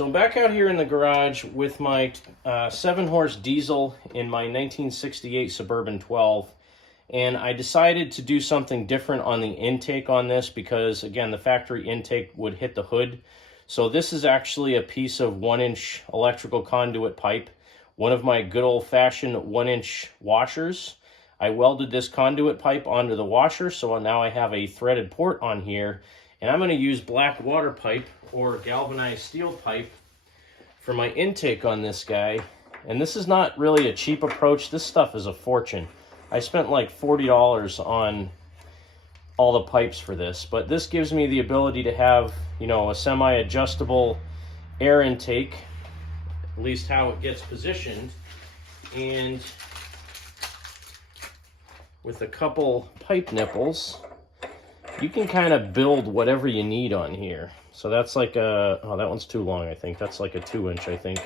So I'm back out here in the garage with my 7-horse diesel in my 1968 Suburban 12, and I decided to do something different on the intake on this because, again, the factory intake would hit the hood. So this is actually a piece of 1-inch electrical conduit pipe, one of my good old-fashioned 1-inch washers. I welded this conduit pipe onto the washer, so now I have a threaded port on here, and I'm going to use black water pipe or galvanized steel pipe for my intake on this guy. And this is not really a cheap approach. This stuff is a fortune. I spent like $40 on all the pipes for this, but this gives me the ability to have, you know, a semi-adjustable air intake, at least how it gets positioned, and with a couple pipe nipples, you can kind of build whatever you need on here. So that's like a, oh, that one's too long, I think. That's like a 2-inch, I think.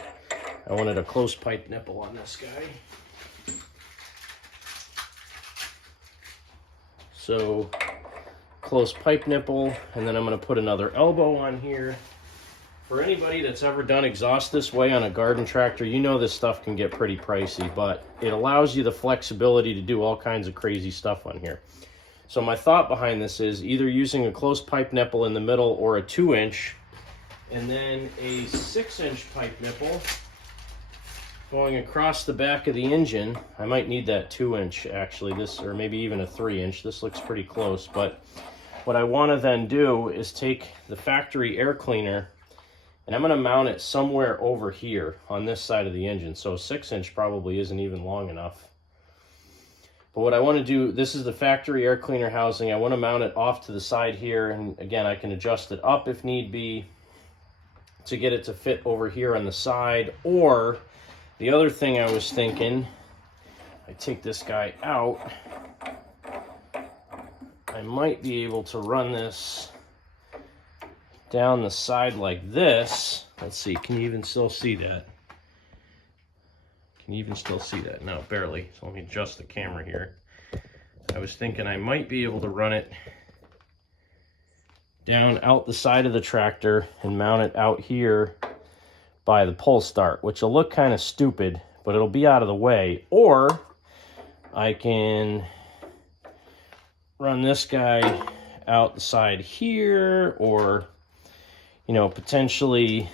I wanted a close pipe nipple on this guy. So, close pipe nipple, and then I'm going to put another elbow on here. For anybody that's ever done exhaust this way on a garden tractor, you know this stuff can get pretty pricey, but it allows you the flexibility to do all kinds of crazy stuff on here. So my thought behind this is either using a close pipe nipple in the middle or a 2-inch, and then a 6-inch pipe nipple going across the back of the engine. I might need that 2-inch actually, this, or maybe even a 3-inch. This looks pretty close, but what I want to then do is take the factory air cleaner and I'm going to mount it somewhere over here on this side of the engine. So a 6-inch probably isn't even long enough. But what I want to do, this is the factory air cleaner housing. I want to mount it off to the side here. And again, I can adjust it up if need be to get it to fit over here on the side. Or the other thing I was thinking, I take this guy out, I might be able to run this down the side like this. Let's see, can you even still see that? Can you even still see that? No, barely. So let me adjust the camera here. I was thinking I might be able to run it down out the side of the tractor and mount it out here by the pull start, which will look kind of stupid, but it'll be out of the way. Or I can run this guy out the side here, or, you know, potentially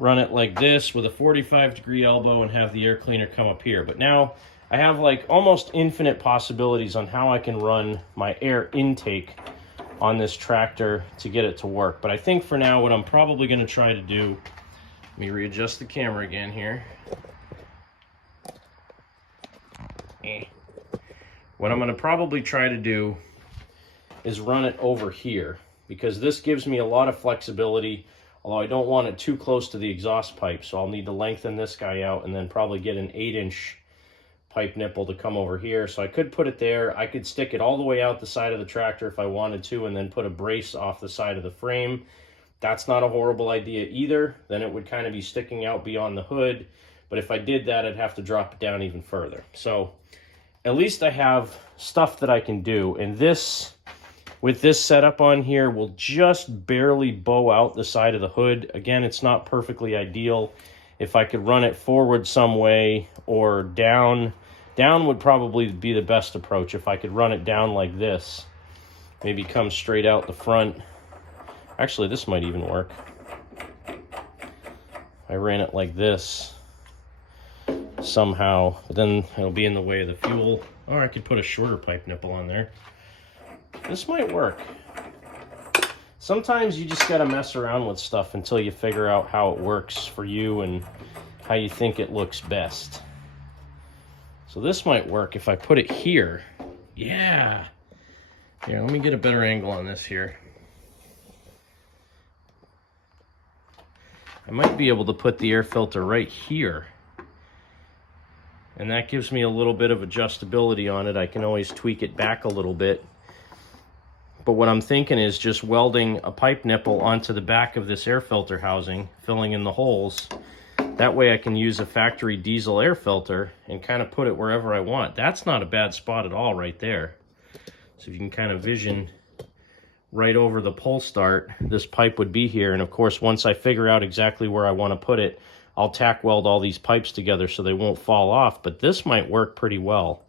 run it like this with a 45-degree elbow and have the air cleaner come up here. But now I have like almost infinite possibilities on how I can run my air intake on this tractor to get it to work. But I think for now what I'm probably going to try to do, let me readjust the camera again here. What I'm going to probably try to do is run it over here, because this gives me a lot of flexibility, although I don't want it too close to the exhaust pipe, so I'll need to lengthen this guy out and then probably get an 8-inch pipe nipple to come over here. So I could put it there. I could stick it all the way out the side of the tractor if I wanted to, and then put a brace off the side of the frame. That's not a horrible idea either. Then it would kind of be sticking out beyond the hood, but if I did that, I'd have to drop it down even further. So at least I have stuff that I can do, and this, with this setup on here, will just barely bow out the side of the hood. Again, it's not perfectly ideal. If I could run it forward some way or down would probably be the best approach. If I could run it down like this, maybe come straight out the front. Actually, this might even work. I ran it like this somehow, but then it'll be in the way of the fuel. Or I could put a shorter pipe nipple on there. This might work. Sometimes you just gotta mess around with stuff until you figure out how it works for you and how you think it looks best. So this might work if I put it here. Yeah. Here, let me get a better angle on this here. I might be able to put the air filter right here. And that gives me a little bit of adjustability on it. I can always tweak it back a little bit. But what I'm thinking is just welding a pipe nipple onto the back of this air filter housing, filling in the holes. That way I can use a factory diesel air filter and kind of put it wherever I want. That's not a bad spot at all right there. So if you can kind of vision right over the pull start, this pipe would be here. And of course, once I figure out exactly where I want to put it, I'll tack weld all these pipes together so they won't fall off. But this might work pretty well,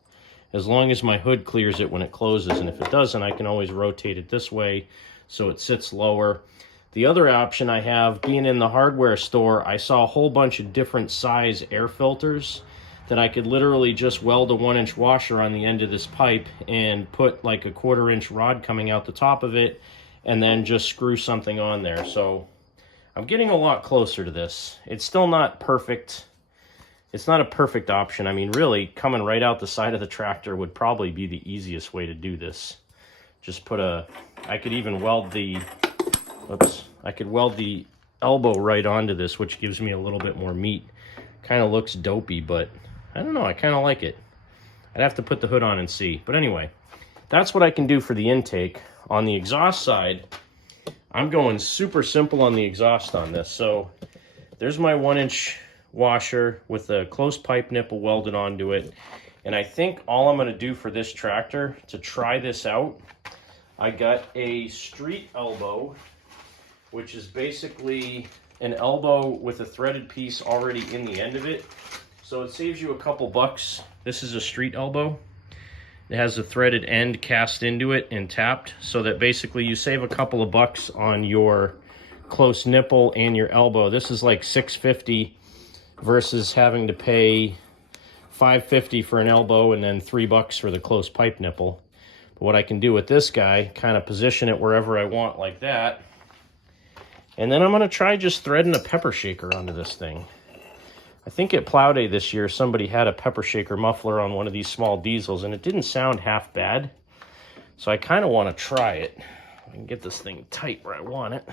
as long as my hood clears it when it closes. And if it doesn't, I can always rotate it this way so it sits lower. The other option I have, being in the hardware store, I saw a whole bunch of different size air filters that I could literally just weld a 1-inch washer on the end of this pipe and put like a 1/4-inch rod coming out the top of it and then just screw something on there. So I'm getting a lot closer to this. It's still not perfect. It's not a perfect option. I mean, really, coming right out the side of the tractor would probably be the easiest way to do this. Just put a, I could even weld the, I could weld the elbow right onto this, which gives me a little bit more meat. Kind of looks dopey, but I don't know, I kind of like it. I'd have to put the hood on and see. But anyway, that's what I can do for the intake. On the exhaust side, I'm going super simple on the exhaust on this. So there's my 1-inch washer with a close pipe nipple welded onto it. And I think all I'm going to do for this tractor to try this out, I got a street elbow, which is basically an elbow with a threaded piece already in the end of it. So it saves you a couple bucks. This is a street elbow. It has a threaded end cast into it and tapped, so that basically you save a couple of bucks on your close nipple and your elbow. This is like $6.50 versus having to pay $5.50 for an elbow and then $3 for the close pipe nipple. But what I can do with this guy, kind of position it wherever I want like that. And then I'm going to try just threading a pepper shaker onto this thing. I think at Plow Day this year, somebody had a pepper shaker muffler on one of these small diesels, and it didn't sound half bad. So I kind of want to try it. I can get this thing tight where I want it.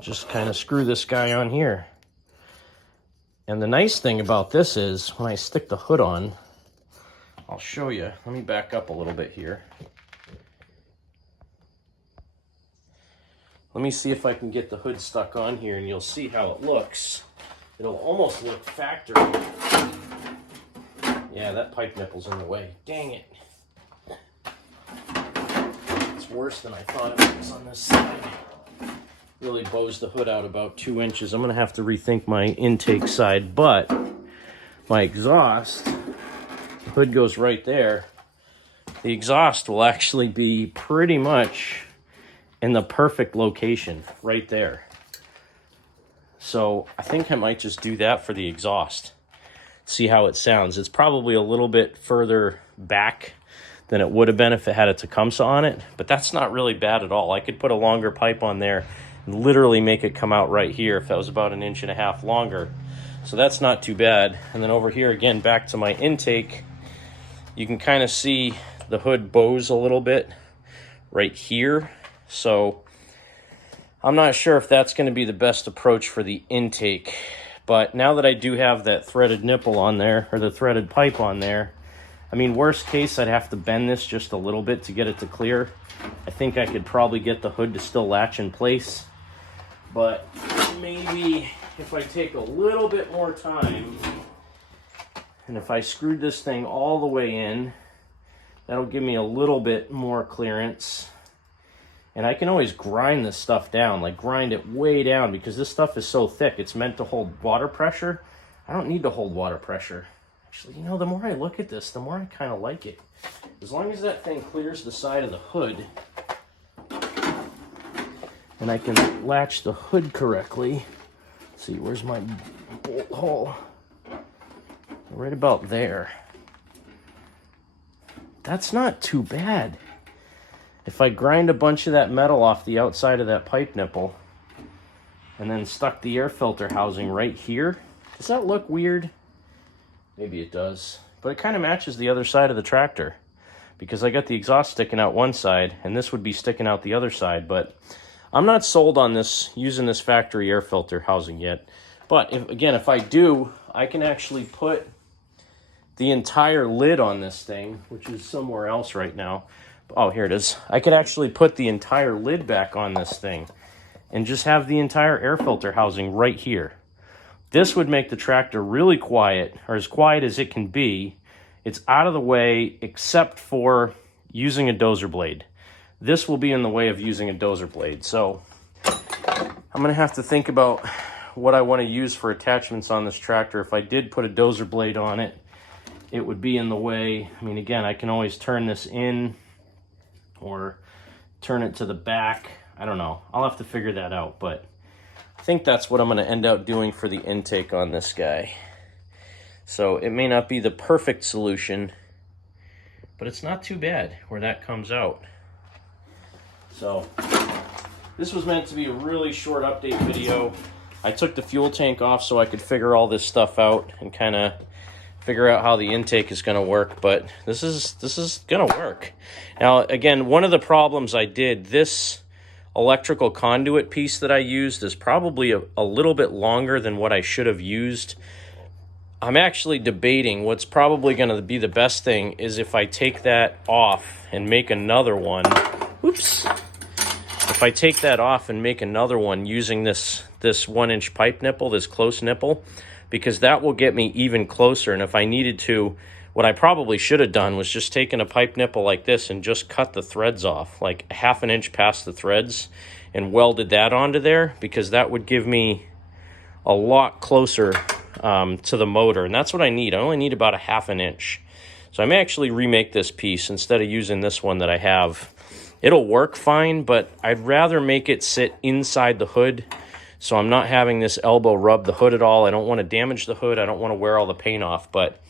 Just kind of screw this guy on here. And the nice thing about this is, when I stick the hood on, I'll show you. Let me back up a little bit here. Let me see if I can get the hood stuck on here, and you'll see how it looks. It'll almost look factory. Yeah, that pipe nipple's in the way. Dang it. It's worse than I thought it was on this side. Really bows the hood out about 2 inches. I'm going to have to rethink my intake side, but my exhaust, the hood goes right there. The exhaust will actually be pretty much in the perfect location right there. So I think I might just do that for the exhaust. See how it sounds. It's probably a little bit further back than it would have been if it had a Tecumseh on it, but that's not really bad at all. I could put a longer pipe on there and literally make it come out right here if that was about 1.5 inches longer. So that's not too bad. And then over here again, back to my intake, you can kind of see the hood bows a little bit right here. So I'm not sure if that's going to be the best approach for the intake, but now that I do have that threaded nipple on there, or the threaded pipe on there, I mean, worst case, I'd have to bend this just a little bit to get it to clear. I think I could probably get the hood to still latch in place, but maybe if I take a little bit more time, and if I screwed this thing all the way in, that'll give me a little bit more clearance. And I can always grind this stuff down, like grind it way down, because this stuff is so thick. It's meant to hold water pressure. I don't need to hold water pressure. Actually, you know, the more I look at this, the more I kind of like it. As long as that thing clears the side of the hood, and I can latch the hood correctly. Let's see, where's my bolt hole? Right about there. That's not too bad. If I grind a bunch of that metal off the outside of that pipe nipple and then stuck the air filter housing right here, does that look weird? Maybe it does, but it kind of matches the other side of the tractor because I got the exhaust sticking out one side and this would be sticking out the other side, but I'm not sold on this, using this factory air filter housing yet. But if I do, I can actually put the entire lid on this thing, which is somewhere else right now. Oh, here it is. I could actually put the entire lid back on this thing and just have the entire air filter housing right here. This would make the tractor really quiet, or as quiet as it can be, It's out of the way except for using a dozer blade. This will be in the way of using a dozer blade. So I'm gonna have to think about what I want to use for attachments on this tractor. If I did put a dozer blade on it, it would be in the way. I mean, again, I can always turn this in or turn it to the back. I don't know. I'll have to figure that out, but I think that's what I'm going to end up doing for the intake on this guy. So it may not be the perfect solution, but it's not too bad where that comes out. So this was meant to be a really short update video. I took the fuel tank off so I could figure all this stuff out and kind of figure out how the intake is going to work, but this is going to work. Now, again, one of the problems I did, this electrical conduit piece that I used is probably a little bit longer than what I should have used. I'm actually debating what's probably going to be the best thing is if I take that off and make another one. Oops. If I take that off and make another one using this 1-inch pipe nipple, this close nipple, because that will get me even closer. And if I needed to, what I probably should have done was just taken a pipe nipple like this and just cut the threads off, like 1/2 inch past the threads, and welded that onto there, because that would give me a lot closer to the motor. And that's what I need. I only need about 1/2 inch. So I may actually remake this piece instead of using this one that I have. It'll work fine, but I'd rather make it sit inside the hood, so I'm not having this elbow rub the hood at all. I don't want to damage the hood. I don't want to wear all the paint off. But,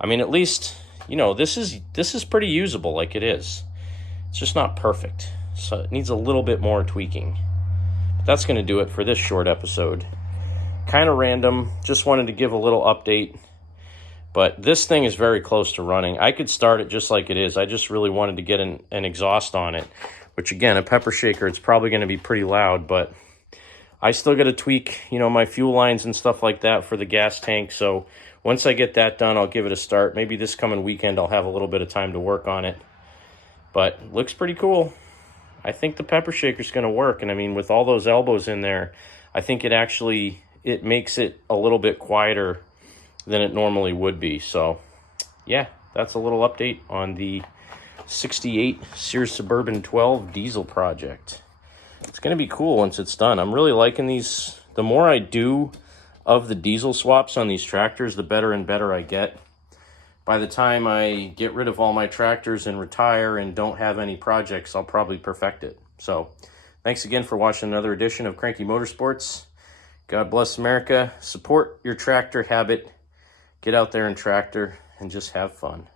I mean, at least, you know, this is pretty usable like it is. It's just not perfect. So it needs a little bit more tweaking. But that's going to do it for this short episode. Kind of random. Just wanted to give a little update. But this thing is very close to running. I could start it just like it is. I just really wanted to get an exhaust on it. Which, again, a pepper shaker, it's probably going to be pretty loud, but I still got to tweak, you know, my fuel lines and stuff like that for the gas tank. So once I get that done, I'll give it a start. Maybe this coming weekend I'll have a little bit of time to work on it. But looks pretty cool. I think the pepper shaker's going to work. And I mean, with all those elbows in there, I think it makes it a little bit quieter than it normally would be. So yeah, that's a little update on the 68 Sears Suburban 12 diesel project. It's going to be cool once it's done. I'm really liking these. The more I do of the diesel swaps on these tractors, the better and better I get. By the time I get rid of all my tractors and retire and don't have any projects, I'll probably perfect it. So thanks again for watching another edition of Cranky Motorsports. God bless America. Support your tractor habit. Get out there and tractor and just have fun.